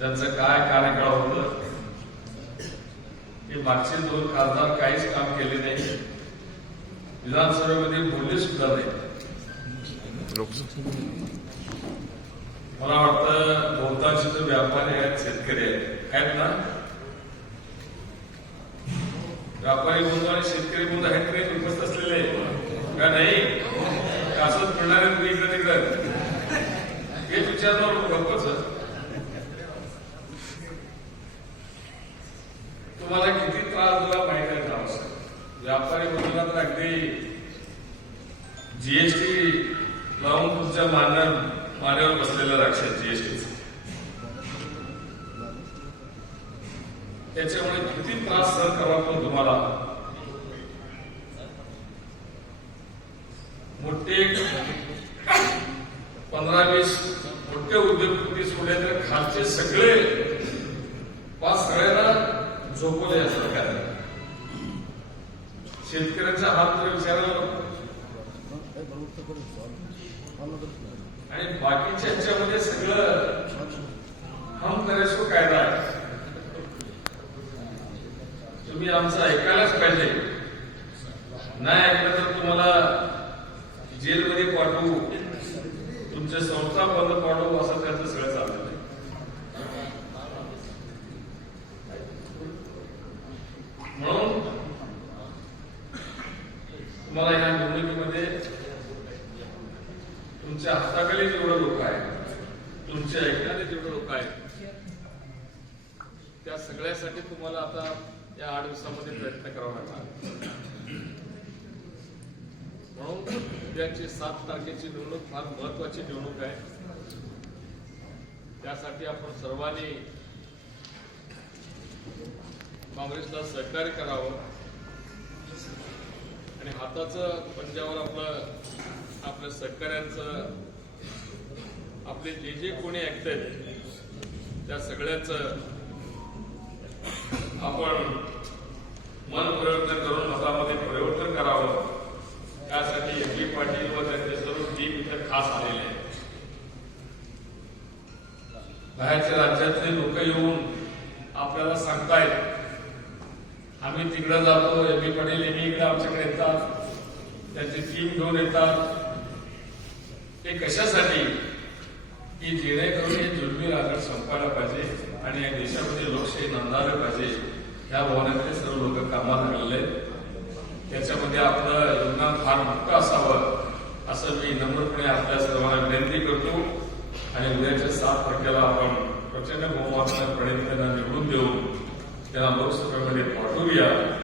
त्यांचं काय कार्यकाळ होतं? हे मागचे दोन खासदार काहीच काम केले नाही. विधानसभेमध्ये बोलले सुद्धा नाही. मला वाटतं बहुतांश जो व्यापारी आहेत शेतकरी आहेत. आहेत ना? व्यापारी बंधू आणि शेतकरी बंधू आहेत काही नाही उपस्थित असलेले? का नाही? का असंच म्हणणार आहे तिकडे हेच विचारणार गप्पच तुम्हाला किती त्रास झाला माहीत आहे का व्यापारी बंधूला तर अगदी जीएसटी लावून तुमच्या मान्यावर मान्यावर बसलेलं लक्षात जीएसटीच त्याच्यामुळे किती त्रास सहन करावा पण तुम्हाला? मोठे पंधरा वीस मोठे उद्योगपती सोडले तर खालचे सगळे पाच सगळ्यांना झोपवले या सरकारने शेतकऱ्यांचा हात जर विचारायला आणि बाकीच्या ह्याच्यामध्ये सगळं हम करेसो कायदा आहे. तुम्ही आमचं ऐकायलाच पाहिजे. नाही ऐकलं तर तुम्हाला जेलमध्ये पाठवू. तुमच्या संस्था बंद पाठवू असं त्यांचं सगळं चाललेलं आहे म्हणून तुम्हाला या निवडणुकीमध्ये तुमच्या हाताखाली जेवढं लोक आहेत. तुमच्या ऐकण्याने जेवढं लोक आहेत. त्या सगळ्यासाठी तुम्हाला आता या आठ दिवसामध्ये प्रयत्न करावा लागणार. म्हणून उद्याची सात तारखेची निवडणूक फार महत्वाची निवडणूक आहे. त्यासाठी आपण सर्वांनी काँग्रेसला सहकार्य करावं. हाताचं पंजावर आपलं आपल्या सहकाऱ्यांचं आपले जे जे कोणी ऐकतायत त्या सगळ्याचं आपण मन प्रयत्न करून मतामध्ये परिवर्तन करावं. त्यासाठी एम पी पाटील व त्यांचे सर्व टीम इथं खास आलेले आहेत. बाहेरच्या राज्यातले लोक येऊन आपल्याला सांगतायत आम्ही तिकडे जातो एम. बी पाटील एम इकडे आमच्याकडे येतात. त्यांची टीम घेऊन येतात. ते कशासाठी? की जेणेकरून हे जुलमी राजकारण संपायला पाहिजे आणि या देशामध्ये लोकशाही नंदायला पाहिजे. या भावनेतले सर्व लोक कामाला लागलेले आहेत. त्याच्यामध्ये आपलं योगदान फार मोठं असावं असं मी नम्रपणे आपल्या सर्वांना विनंती करतो. आणि उद्याच्या सात तारखेला आपण प्रचंड बहुमताने प्रणित त्यांना निवडून देऊ. त्यांना लोकसभेमध्ये पाठवूया